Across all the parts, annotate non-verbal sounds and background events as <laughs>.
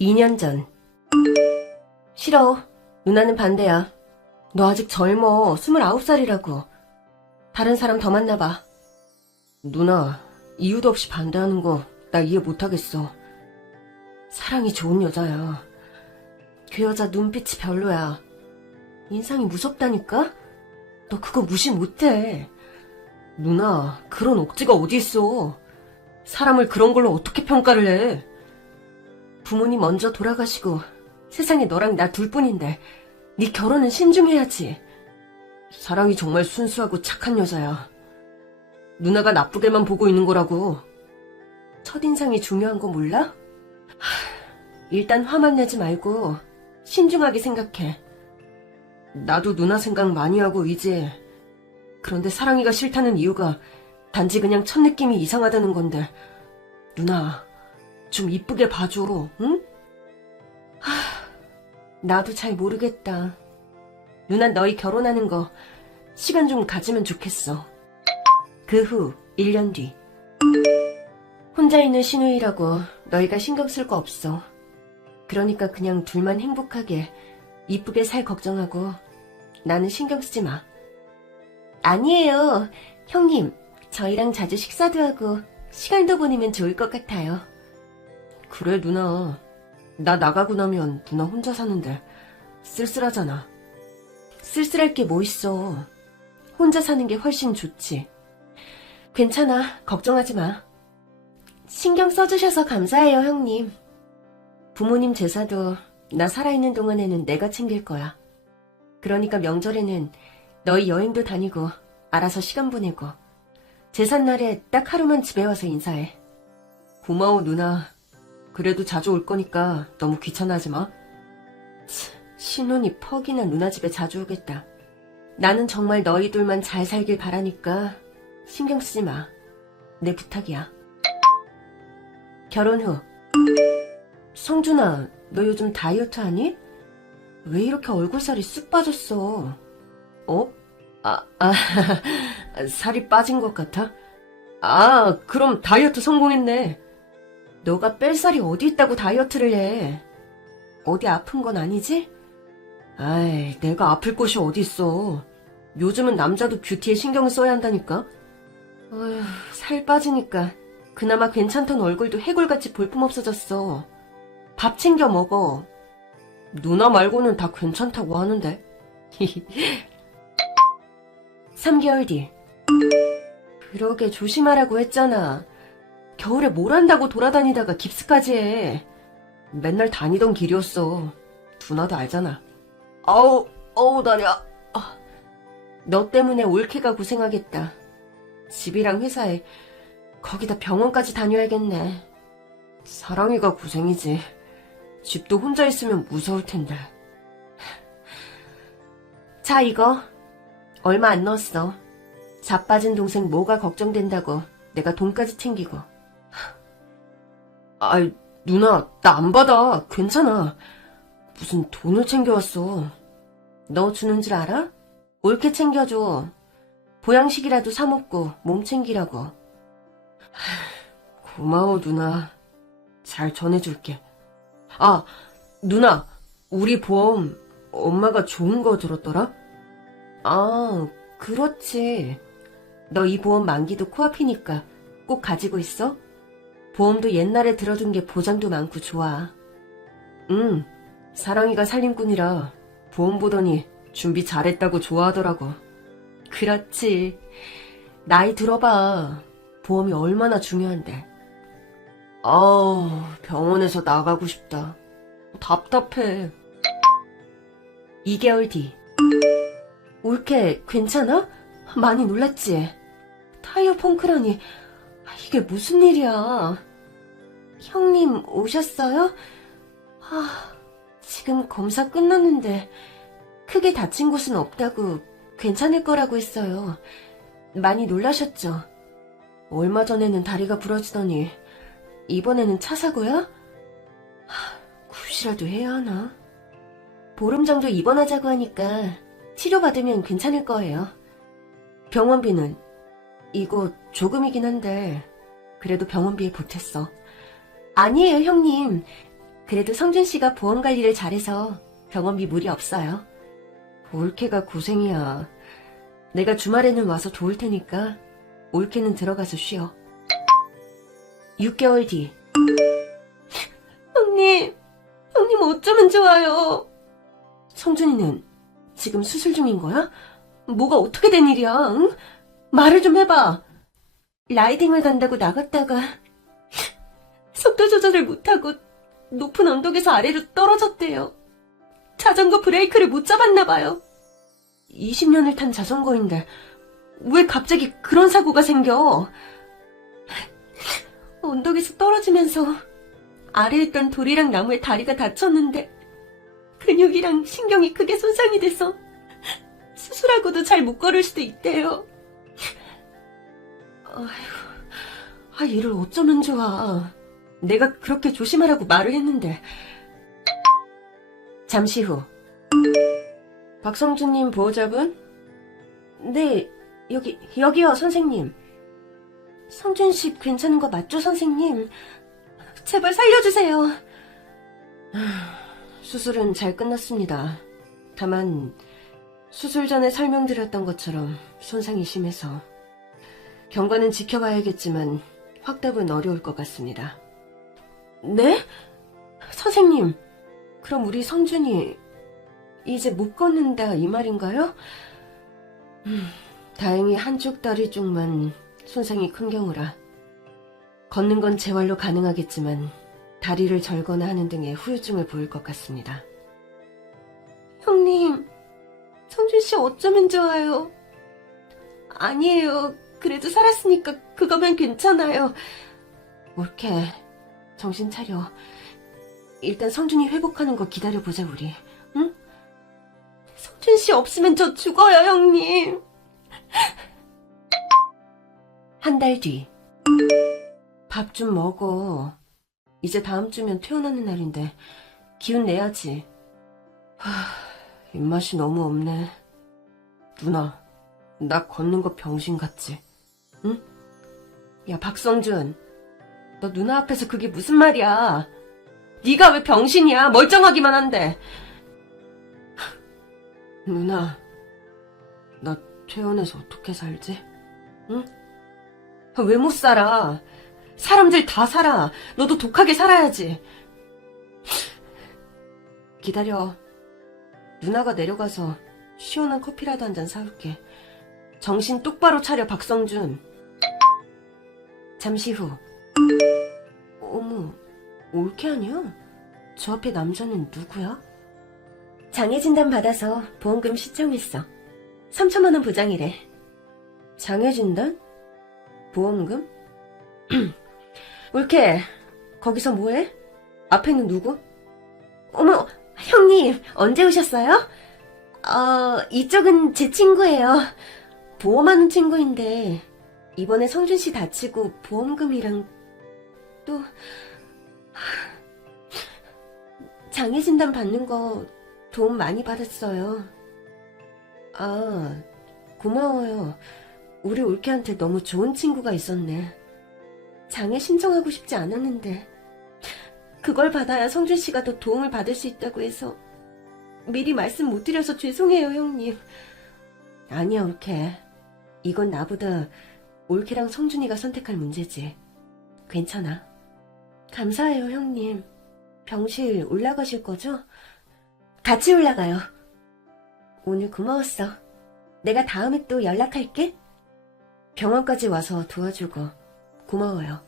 2년 전. 싫어. 누나는 반대야. 너 아직 젊어. 29살이라고. 다른 사람 더 만나봐. 누나, 이유도 없이 반대하는 거 나 이해 못하겠어. 사랑이 좋은 여자야. 그 여자 눈빛이 별로야. 인상이 무섭다니까? 너 그거 무시 못해. 누나, 그런 억지가 어디 있어. 사람을 그런 걸로 어떻게 평가를 해? 부모님 먼저 돌아가시고 세상에 너랑 나 둘뿐인데 네 결혼은 신중해야지. 사랑이 정말 순수하고 착한 여자야. 누나가 나쁘게만 보고 있는 거라고. 첫인상이 중요한 거 몰라? 하, 일단 화만 내지 말고 신중하게 생각해. 나도 누나 생각 많이 하고 이제 그런데 사랑이가 싫다는 이유가 단지 그냥 첫 느낌이 이상하다는 건데 누나 좀 이쁘게 봐줘, 응? 하, 나도 잘 모르겠다. 누난 너희 결혼하는 거 시간 좀 가지면 좋겠어. 그 후 1년 뒤. 혼자 있는 신우이라고 너희가 신경 쓸 거 없어. 그러니까 그냥 둘만 행복하게 이쁘게 살 걱정하고 나는 신경 쓰지 마. 아니에요. 형님, 저희랑 자주 식사도 하고 시간도 보내면 좋을 것 같아요. 그래, 누나. 나 나가고 나면 누나 혼자 사는데 쓸쓸하잖아. 쓸쓸할 게 뭐 있어. 혼자 사는 게 훨씬 좋지. 괜찮아. 걱정하지 마. 신경 써주셔서 감사해요, 형님. 부모님 제사도 나 살아있는 동안에는 내가 챙길 거야. 그러니까 명절에는 너희 여행도 다니고 알아서 시간 보내고 제삿날에 딱 하루만 집에 와서 인사해. 고마워, 누나. 그래도 자주 올 거니까 너무 귀찮아하지 마. 치, 신혼이 퍽이나 누나 집에 자주 오겠다. 나는 정말 너희 둘만 잘 살길 바라니까 신경 쓰지 마. 내 부탁이야. 결혼 후. 성준아, 너 요즘 다이어트 하니? 왜 이렇게 얼굴살이 쑥 빠졌어? 어? 아, 아, <laughs> 살이 빠진 것 같아? 아, 그럼 다이어트 성공했네. 너가 뺄 살이 어디 있다고 다이어트를 해? 어디 아픈 건 아니지? 아이, 내가 아플 곳이 어디 있어. 요즘은 남자도 뷰티에 신경을 써야 한다니까. 어휴, 살 빠지니까 그나마 괜찮던 얼굴도 해골같이 볼품없어졌어. 밥 챙겨 먹어. 누나 말고는 다 괜찮다고 하는데. <laughs> 3개월 뒤. 그러게 조심하라고 했잖아. 겨울에 뭘 한다고 돌아다니다가 깁스까지 해. 맨날 다니던 길이었어. 누나도 알잖아. 아우, 어우, 다리야. 아, 너 때문에 올케가 고생하겠다. 집이랑 회사에, 거기다 병원까지 다녀야겠네. 사랑이가 고생이지. 집도 혼자 있으면 무서울 텐데. 자, 이거. 얼마 안 넣었어. 자빠진 동생 뭐가 걱정된다고 내가 돈까지 챙기고. 아이, 누나, 나 안 받아. 괜찮아. 무슨 돈을 챙겨왔어. 너 주는 줄 알아? 옳게 챙겨줘. 보양식이라도 사먹고 몸 챙기라고. 하, 고마워, 누나. 잘 전해줄게. 아, 누나, 우리 보험 엄마가 좋은 거 들었더라? 아, 그렇지. 너 이 보험 만기도 코앞이니까 꼭 가지고 있어? 보험도 옛날에 들어둔 게 보장도 많고 좋아. 응, 사랑이가 살림꾼이라 보험 보더니 준비 잘했다고 좋아하더라고. 그렇지. 나이 들어봐. 보험이 얼마나 중요한데. 아우, 병원에서 나가고 싶다. 답답해. 2개월 뒤. 올케, 괜찮아? 많이 놀랐지? 타이어 펑크라니, 아, 이게 무슨 일이야? 형님, 오셨어요? 아, 지금 검사 끝났는데, 크게 다친 곳은 없다고 괜찮을 거라고 했어요. 많이 놀라셨죠? 얼마 전에는 다리가 부러지더니, 이번에는 차 사고야? 하, 굿이라도 해야 하나? 보름 정도 입원하자고 하니까 치료받으면 괜찮을 거예요. 병원비는 이거 조금이긴 한데 그래도 병원비에 보탰어. 아니에요, 형님. 그래도 성준 씨가 보험 관리를 잘해서 병원비 무리 없어요. 올케가 고생이야. 내가 주말에는 와서 도울 테니까 올케는 들어가서 쉬어. 6개월 뒤. 형님, 형님 어쩌면 좋아요. 성준이는 지금 수술 중인 거야? 뭐가 어떻게 된 일이야? 응? 말을 좀 해봐. 라이딩을 간다고 나갔다가 속도 조절을 못하고 높은 언덕에서 아래로 떨어졌대요. 자전거 브레이크를 못 잡았나 봐요. 20년을 탄 자전거인데 왜 갑자기 그런 사고가 생겨? 언덕에서 떨어지면서 아래에 있던 돌이랑 나무에 다리가 다쳤는데 근육이랑 신경이 크게 손상이 돼서 수술하고도 잘 못 걸을 수도 있대요. 아휴, 아, 이를 어쩌면 좋아. 내가 그렇게 조심하라고 말을 했는데. 잠시 후. 박성준님 보호자분? 네, 여기, 여기요, 선생님. 성준 씨 괜찮은 거 맞죠, 선생님? 제발 살려주세요. 하, <sighs> 수술은 잘 끝났습니다. 다만, 수술 전에 설명드렸던 것처럼 손상이 심해서 경과는 지켜봐야겠지만 확답은 어려울 것 같습니다. 네? 선생님, 그럼 우리 성준이 이제 못 걷는다 이 말인가요? 음, 다행히 한쪽 다리 쪽만 손상이 큰 경우라 걷는 건 재활로 가능하겠지만 다리를 절거나 하는 등의 후유증을 보일 것 같습니다. 형님, 성준 씨 어쩌면 좋아요. 아니에요. 그래도 살았으니까 그거면 괜찮아요. 옳게 정신 차려. 일단 성준이 회복하는 거 기다려보자 우리. 응? 성준 씨 없으면 저 죽어요 형님. 한 달 뒤. 밥 좀 먹어. 이제 다음 주면 퇴원하는 날인데 기운 내야지. 하, 입맛이 너무 없네. 누나, 나 걷는 거 병신 같지? 응? 야, 박성준. 너 누나 앞에서 그게 무슨 말이야? 네가 왜 병신이야? 멀쩡하기만 한데. <laughs> 누나, 나 퇴원해서 어떻게 살지? 응? 왜 못 살아? 사람들 다 살아. 너도 독하게 살아야지. <sighs> 기다려. 누나가 내려가서 시원한 커피라도 한 잔 사올게. 정신 똑바로 차려, 박성준. 잠시 후. 어머, 올케 아니야? 저 앞에 남자는 누구야? 장애 진단 받아서 보험금 시청했어. 3천만 원 부장이래. 장애 진단? 보험금? <clears throat> 올케, 거기서 뭐해? 앞에는 누구? 어머, 형님, 언제 오셨어요? 어, 이쪽은 제 친구예요. 보험하는 친구인데, 이번에 성준 씨 다치고 보험금이랑 또, 장애 진단 받는 거 도움 많이 받았어요. 아, 고마워요. 우리 올케한테 너무 좋은 친구가 있었네. 장애 신청하고 싶지 않았는데, 그걸 받아야 성준 씨가 더 도움을 받을 수 있다고 해서 미리 말씀 못 드려서 죄송해요, 형님. 아니야, 올케. 이건 나보다 올케랑 성준이가 선택할 문제지. 괜찮아. 감사해요, 형님. 병실 올라가실 거죠? 같이 올라가요. 오늘 고마웠어. 내가 다음에 또 연락할게. 병원까지 와서 도와주고 고마워요.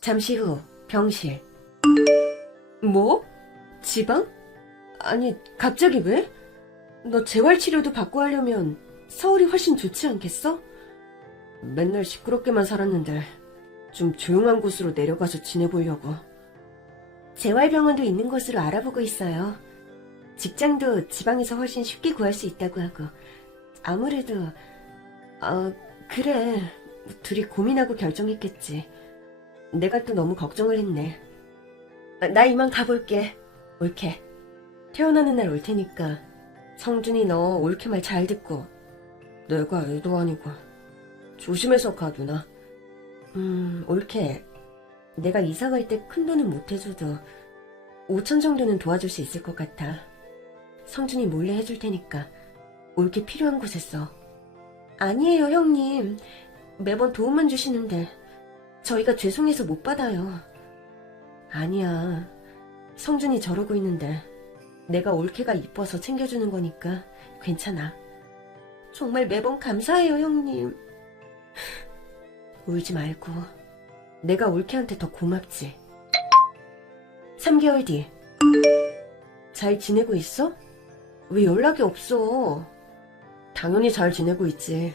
잠시 후 병실. 뭐? 지방? 아니, 갑자기 왜? 너 재활치료도 받고 하려면 서울이 훨씬 좋지 않겠어? 맨날 시끄럽게만 살았는데 좀 조용한 곳으로 내려가서 지내보려고. 재활병원도 있는 곳으로 알아보고 있어요. 직장도 지방에서 훨씬 쉽게 구할 수 있다고 하고. 아무래도, 어, 그래. 둘이 고민하고 결정했겠지. 내가 또 너무 걱정을 했네. 나 이만 가볼게. 올케. 태어나는 날 올 테니까 성준이 너 올케 말 잘 듣고 내가 애도 아니고 조심해서 가 누나. 음 올케. 내가 이사 갈 때 큰 돈은 못 해줘도 5천 정도는 도와줄 수 있을 것 같아. 성준이 몰래 해줄 테니까 올게 필요한 곳에서. 아니에요, 형님. 매번 도움만 주시는데 저희가 죄송해서 못 받아요. 아니야. 성준이 저러고 있는데 내가 올케가 이뻐서 챙겨주는 거니까 괜찮아. 정말 매번 감사해요, 형님. 울지 말고 내가 올케한테 더 고맙지. 3개월 뒤. 잘 지내고 있어? 왜 연락이 없어? 당연히 잘 지내고 있지.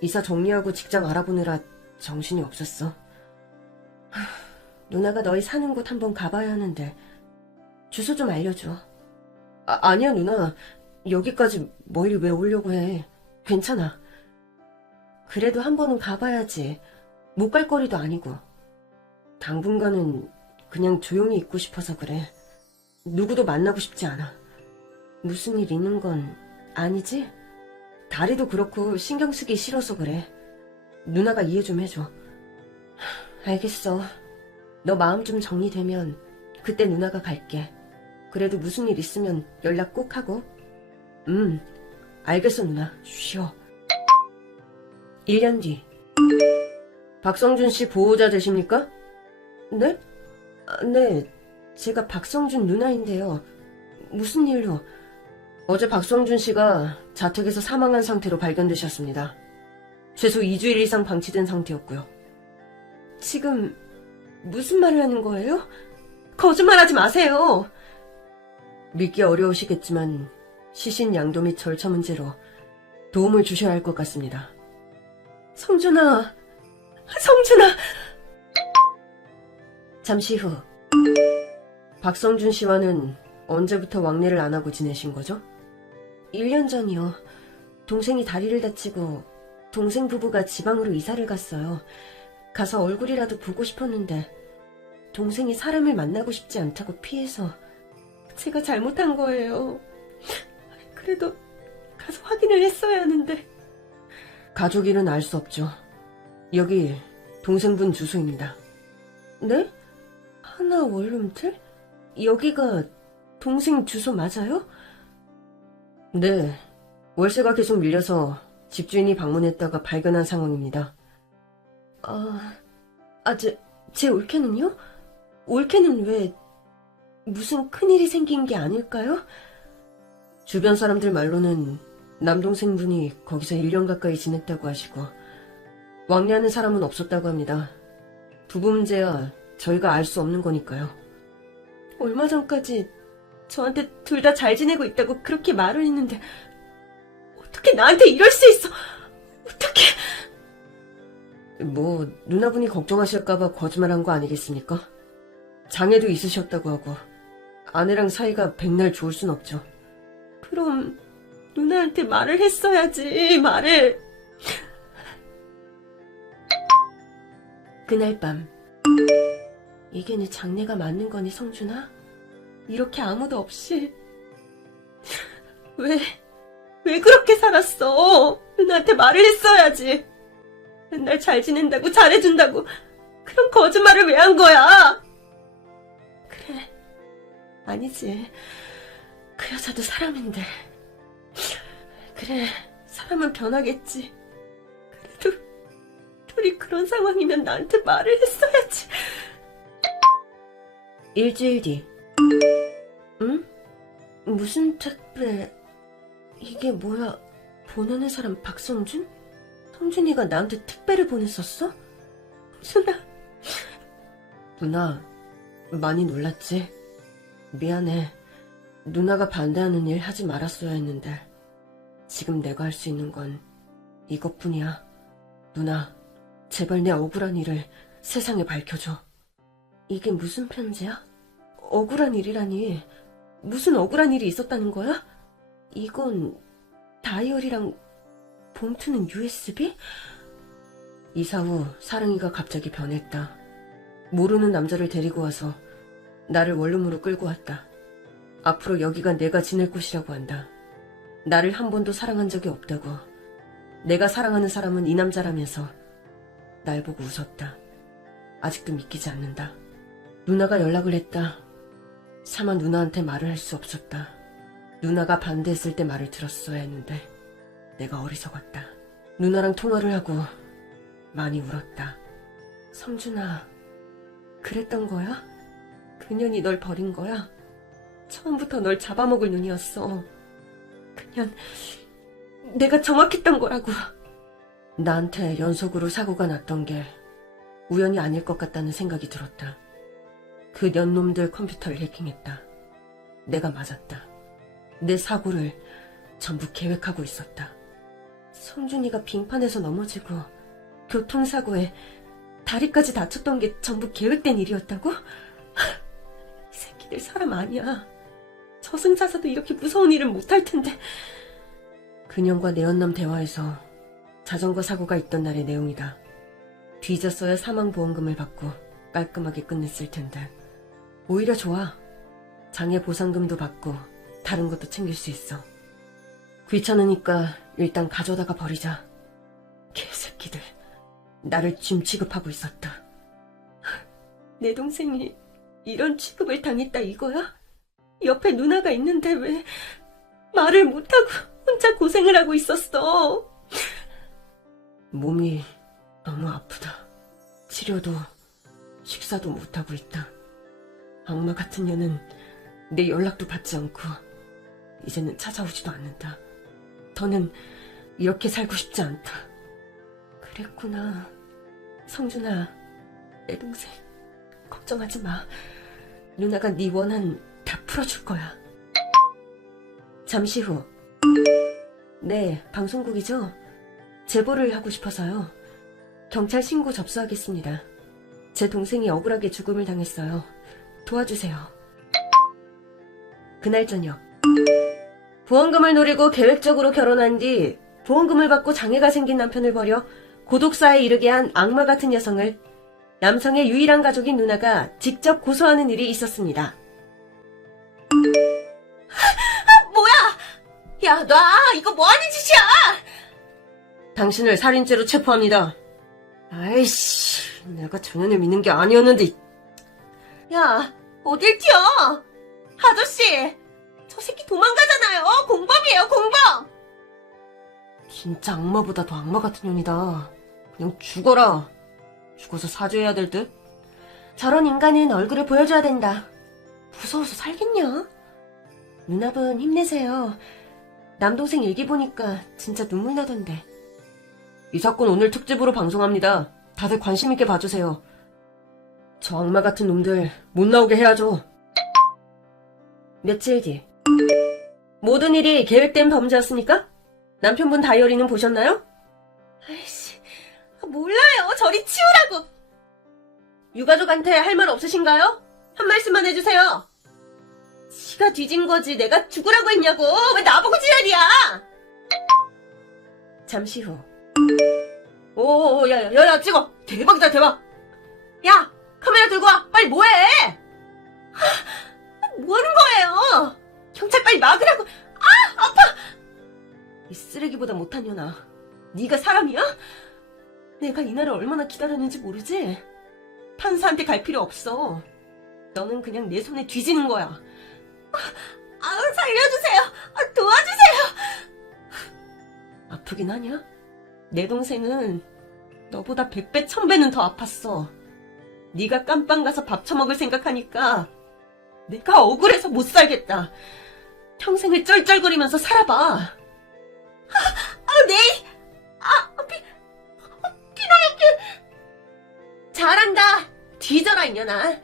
이사 정리하고 직장 알아보느라 정신이 없었어. 하, <sighs> 누나가 너희 사는 곳 한번 가봐야 하는데 주소 좀 알려줘. 아, 아니야 누나. 여기까지 멀리 왜 오려고 해. 괜찮아. 그래도 한 번은 가봐야지. 못 갈 거리도 아니고. 당분간은 그냥 조용히 있고 싶어서 그래. 누구도 만나고 싶지 않아. 무슨 일 있는 건 아니지? 다리도 그렇고 신경 쓰기 싫어서 그래. 누나가 이해 좀 해줘. 하, 알겠어. 너 마음 좀 정리되면 그때 누나가 갈게. 그래도 무슨 일 있으면 연락 꼭 하고. 음, 알겠어 누나. 쉬어. 1년 뒤. 박성준 씨 보호자 되십니까? 네? 아, 네, 제가 박성준 누나인데요. 무슨 일로? 어제 박성준 씨가 자택에서 사망한 상태로 발견되셨습니다. 최소 2주일 이상 방치된 상태였고요. 지금 무슨 말을 하는 거예요? 거짓말하지 마세요. 믿기 어려우시겠지만 시신 양도 및 절차 문제로 도움을 주셔야 할 것 같습니다. 성준아, 성준아. 잠시 후 박성준 씨와는 언제부터 왕래를 안 하고 지내신 거죠? 1년 전이요. 동생이 다리를 다치고 동생 부부가 지방으로 이사를 갔어요. 가서 얼굴이라도 보고 싶었는데 동생이 사람을 만나고 싶지 않다고 피해서 제가 잘못한 거예요. 그래도 가서 확인을 했어야 하는데 가족 일은 알 수 없죠. 여기 동생분 주소입니다. 네? 하나 원룸틀? 여기가 동생 주소 맞아요? 네. 월세가 계속 밀려서 집주인이 방문했다가 발견한 상황입니다. 아, 아, 제, 제 올케는요? 올케는 왜, 무슨 큰일이 생긴 게 아닐까요? 주변 사람들 말로는 남동생분이 거기서 1년 가까이 지냈다고 하시고, 왕래하는 사람은 없었다고 합니다. 부부 문제야 저희가 알 수 없는 거니까요. 얼마 전까지 저한테 둘 다 잘 지내고 있다고 그렇게 말을 했는데 어떻게 나한테 이럴 수 있어? 어떻게? 뭐 누나분이 걱정하실까봐 거짓말한 거 아니겠습니까? 장애도 있으셨다고 하고 아내랑 사이가 백날 좋을 순 없죠. 그럼 누나한테 말을 했어야지 말을. 그날 밤 이게 내 장래가 맞는 거니 성준아? 이렇게 아무도 없이 왜, 왜 그렇게 살았어? 누나한테 말을 했어야지. 맨날 잘 지낸다고 잘해준다고 그런 거짓말을 왜 한 거야? 그래, 아니지. 그 여자도 사람인데. 그래, 사람은 변하겠지. 그래도 둘이 그런 상황이면 나한테 말을 했어야지. 일주일 뒤. 응? 무슨 택배? 이게 뭐야? 보내는 사람 박성준? 성준이가 나한테 택배를 보냈었어? 누나. 누나, 많이 놀랐지? 미안해. 누나가 반대하는 일 하지 말았어야 했는데. 지금 내가 할 수 있는 건 이것뿐이야. 누나, 제발 내 억울한 일을 세상에 밝혀줘. 이게 무슨 편지야? 억울한 일이라니. 무슨 억울한 일이 있었다는 거야? 이건 다이어리랑 봉투는 USB? 이사 후 사랑이가 갑자기 변했다. 모르는 남자를 데리고 와서 나를 원룸으로 끌고 왔다. 앞으로 여기가 내가 지낼 곳이라고 한다. 나를 한 번도 사랑한 적이 없다고. 내가 사랑하는 사람은 이 남자라면서 날 보고 웃었다. 아직도 믿기지 않는다. 누나가 연락을 했다. 차마 누나한테 말을 할 수 없었다. 누나가 반대했을 때 말을 들었어야 했는데 내가 어리석었다. 누나랑 통화를 하고 많이 울었다. 성준아, 그랬던 거야? 그년이 널 버린 거야? 처음부터 널 잡아먹을 눈이었어. 그냥 내가 정확했던 거라고. 나한테 연속으로 사고가 났던 게 우연이 아닐 것 같다는 생각이 들었다. 그 년놈들 컴퓨터를 해킹했다. 내가 맞았다. 내 사고를 전부 계획하고 있었다. 성준이가 빙판에서 넘어지고 교통사고에 다리까지 다쳤던 게 전부 계획된 일이었다고? <laughs> 이 새끼들 사람 아니야. 저승사자도 이렇게 무서운 일은 못할 텐데. 그년과 내연남 대화에서 자전거 사고가 있던 날의 내용이다. 뒤졌어야 사망보험금을 받고 깔끔하게 끝냈을 텐데. 오히려 좋아. 장애 보상금도 받고 다른 것도 챙길 수 있어. 귀찮으니까 일단 가져다가 버리자. 개새끼들. 나를 짐 취급하고 있었다. 내 동생이 이런 취급을 당했다 이거야? 옆에 누나가 있는데 왜 말을 못하고 혼자 고생을 하고 있었어? 몸이 너무 아프다. 치료도 식사도 못하고 있다. 악마 같은 년은 내 연락도 받지 않고 이제는 찾아오지도 않는다. 더는 이렇게 살고 싶지 않다. 그랬구나. 성준아, 내 동생 걱정하지 마. 누나가 네 원한 다 풀어줄 거야. 잠시 후. 네, 방송국이죠? 제보를 하고 싶어서요. 경찰 신고 접수하겠습니다. 제 동생이 억울하게 죽음을 당했어요. 도와주세요. 그날 저녁. 보험금을 노리고 계획적으로 결혼한 뒤 보험금을 받고 장애가 생긴 남편을 버려 고독사에 이르게 한 악마 같은 여성을 남성의 유일한 가족인 누나가 직접 고소하는 일이 있었습니다. 야, 놔! 이거 뭐 하는 짓이야! 당신을 살인죄로 체포합니다. 아이씨, 내가 정연을 믿는 게 아니었는데. 야, 어딜 튀어! 아저씨! 저 새끼 도망가잖아요! 공범이에요, 공범! 진짜 악마보다 더 악마 같은 년이다. 그냥 죽어라. 죽어서 사죄해야 될 듯? 저런 인간은 얼굴을 보여줘야 된다. 무서워서 살겠냐? 누나분 힘내세요. 남동생 일기 보니까 진짜 눈물 나던데. 이 사건 오늘 특집으로 방송합니다. 다들 관심 있게 봐주세요. 저 악마 같은 놈들 못 나오게 해야죠. 며칠 뒤. 모든 일이 계획된 범죄였습니까? 남편분 다이어리는 보셨나요? 아이씨, 몰라요. 저리 치우라고. 유가족한테 할 말 없으신가요? 한 말씀만 해주세요. 지가 뒤진 거지. 내가 죽으라고 했냐고. 왜 나보고 지랄이야? 잠시 후. 오, 야, 야, 야, 야, 찍어. 대박이다, 대박. 야, 카메라 들고 와. 빨리 뭐해? 하, 뭐 하는 거예요? 경찰 빨리 막으라고. 아, 아파. 이 쓰레기보다 못한 년아. 네가 사람이야? 내가 이날을 얼마나 기다렸는지 모르지? 판사한테 갈 필요 없어. 너는 그냥 내 손에 뒤지는 거야. 아, 살려주세요. 아, 도와주세요. 아프긴 하냐? 내 동생은 너보다 백배 천배는 더 아팠어. 네가 깜빵 가서 밥 처먹을 생각하니까 내가 억울해서 못 살겠다. 평생을 쩔쩔거리면서 살아봐. 아, 아, 네. 아, 피, 피나게. 잘한다. 뒤져라, 이년아.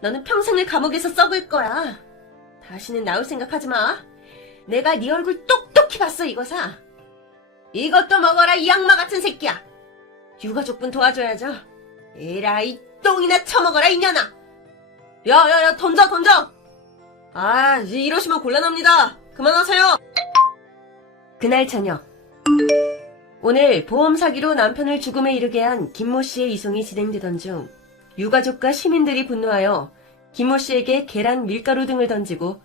너는 평생을 감옥에서 썩을 거야. 다시는 나올 생각하지 마. 내가 네 얼굴 똑똑히 봤어, 이거사. 이것도 먹어라, 이 악마 같은 새끼야. 유가족분 도와줘야죠. 에라 이, 똥이나 처먹어라, 이 년아. 야, 야, 야, 던져, 던져. 아, 이러시면 곤란합니다. 그만하세요. 그날 저녁. 오늘 보험 사기로 남편을 죽음에 이르게 한 김모 씨의 이송이 진행되던 중 유가족과 시민들이 분노하여 김모 씨에게 계란, 밀가루 등을 던지고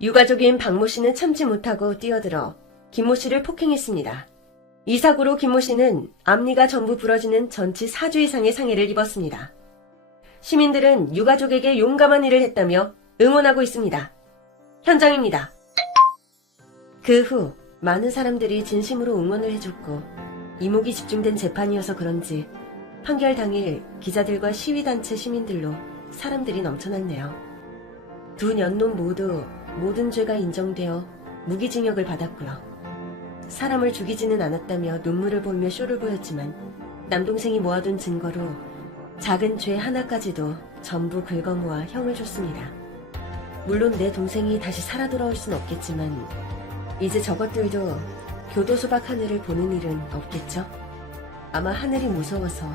유가족인 박모 씨는 참지 못하고 뛰어들어 김모 씨를 폭행했습니다. 이 사고로 김모 씨는 앞니가 전부 부러지는 전치 4주 이상의 상해를 입었습니다. 시민들은 유가족에게 용감한 일을 했다며 응원하고 있습니다. 현장입니다. 그 후 많은 사람들이 진심으로 응원을 해줬고 이목이 집중된 재판이어서 그런지 판결 당일 기자들과 시위단체 시민들로 사람들이 넘쳐났네요. 두 연놈 모두 모든 죄가 인정되어 무기징역을 받았고요. 사람을 죽이지는 않았다며 눈물을 보이며 쇼를 보였지만 남동생이 모아둔 증거로 작은 죄 하나까지도 전부 긁어모아 형을 줬습니다. 물론 내 동생이 다시 살아 돌아올 순 없겠지만 이제 저것들도 교도소 밖 하늘을 보는 일은 없겠죠? 아마 하늘이 무서워서